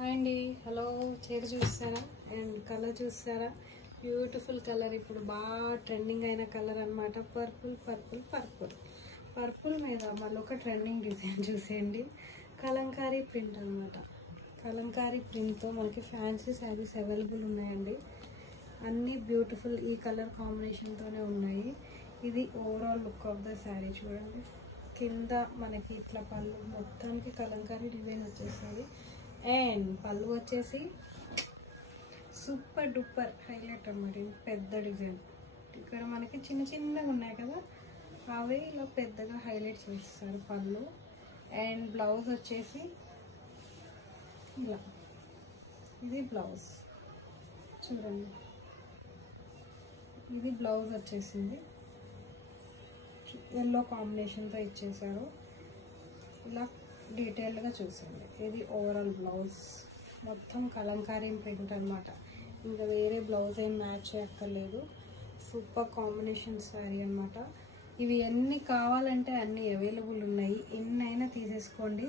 Hi అండి, hello. చీర చూస్తారా అండ్ కలర్ చూస్తారా? బ్యూటిఫుల్ కలర్, ఇప్పుడు బాగా ట్రెండింగ్ అయిన కలర్ అనమాట. పర్పుల్ పర్పుల్ పర్పుల్ పర్పుల్ మీద మళ్ళీ ఒక ట్రెండింగ్ డిజైన్ చూసేయండి. కలంకారీ ప్రింట్ అనమాట. కలంకారీ ప్రింట్తో మనకి ఫ్యాన్సీ శారీస్ అవైలబుల్ ఉన్నాయండి. అన్నీ బ్యూటిఫుల్ ఈ కలర్ కాంబినేషన్తోనే ఉన్నాయి. ఇది overall look of the sari చూడండి. కింద మనకి ఇట్లా పళ్ళు మొత్తానికి కలంకారీ డిజైన్ వచ్చేస్తుంది. అండ్ పళ్ళు వచ్చేసి సూపర్ డూపర్ హైలైట్ అన్నమాట. ఇది పెద్ద డిజైన్. ఇక్కడ మనకి చిన్న చిన్నగా ఉన్నాయి కదా, అవి ఇలా పెద్దగా హైలైట్ చేస్తారు పళ్ళు. అండ్ బ్లౌజ్ వచ్చేసి ఇలా, ఇది బ్లౌజ్ చూడండి. ఇది బ్లౌజ్ వచ్చేసింది, ఎల్లో కాంబినేషన్తో ఇచ్చేసారు. ఇలా డీటెయిల్గా చూసండి. ఇది ఓవరాల్ బ్లౌజ్, మొత్తం కలంకారీ ప్రింట్ అనమాట. ఇంకా వేరే బ్లౌజ్ ఏం మ్యాచ్ చేయక్కర్లేదు. సూపర్ కాంబినేషన్ శారీ అనమాట. ఇవి ఎన్ని కావాలంటే అన్ని అవైలబుల్ ఉన్నాయి. ఎన్నైనా తీసేసుకోండి.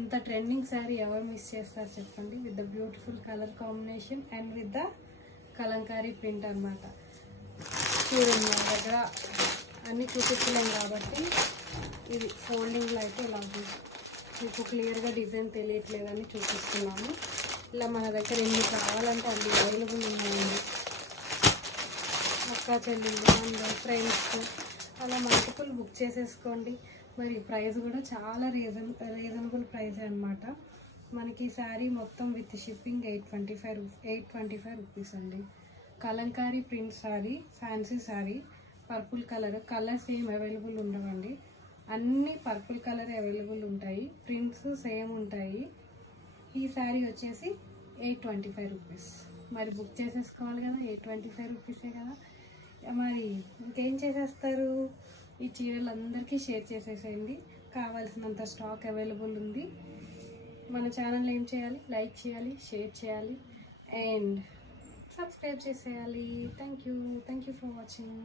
ఇంత ట్రెండింగ్ శారీ ఎవరు మిస్ చేస్తారు చెప్పండి? With the beautiful colour combination and with the Kalamkari print అనమాట. చూడండి, మన దగ్గర అన్నీ చూపించలేం కాబట్టి ఇది ఫోల్డింగ్లో అయితే ఇలా మీకు క్లియర్గా డిజైన్ తెలియట్లేదని చూపిస్తున్నాము. ఇలా మన దగ్గర ఎన్ని కావాలంటే అన్ని అవైలబుల్ ఉన్నాయండి. అక్క చెల్లెళ్ళు అండ్ ఫ్రెండ్స్ అలా మల్టిపుల్ బుక్ చేసేసుకోండి. మరి ప్రైస్ కూడా చాలా రీజనబుల్ ప్రైస్ అనమాట. మనకి ఈ శారీ మొత్తం విత్ షిప్పింగ్ 825 రూపీస్ అండి. Kalamkari print sari, fancy sari, purple colours ఏం అవైలబుల్ ఉండవండి. అన్ని పర్పుల్ కలర్ అవైలబుల్ ఉంటాయి. ప్రింట్స్ సేమ్ ఉంటాయి. ఈ శారీ వచ్చేసి 825 రూపీస్. మరి బుక్ చేసేసుకోవాలి కదా, 825 రూపీసే కదా. మరి ఇంకేం చేసేస్తారు? ఈ చీరలు అందరికీ షేర్ చేసేసేయండి. కావాల్సినంత స్టాక్ అవైలబుల్ ఉంది. మన ఛానల్ ఏం చేయాలి? లైక్ చేయాలి, షేర్ చేయాలి అండ్ సబ్స్క్రైబ్ చేసేయాలి. Thank you for watching.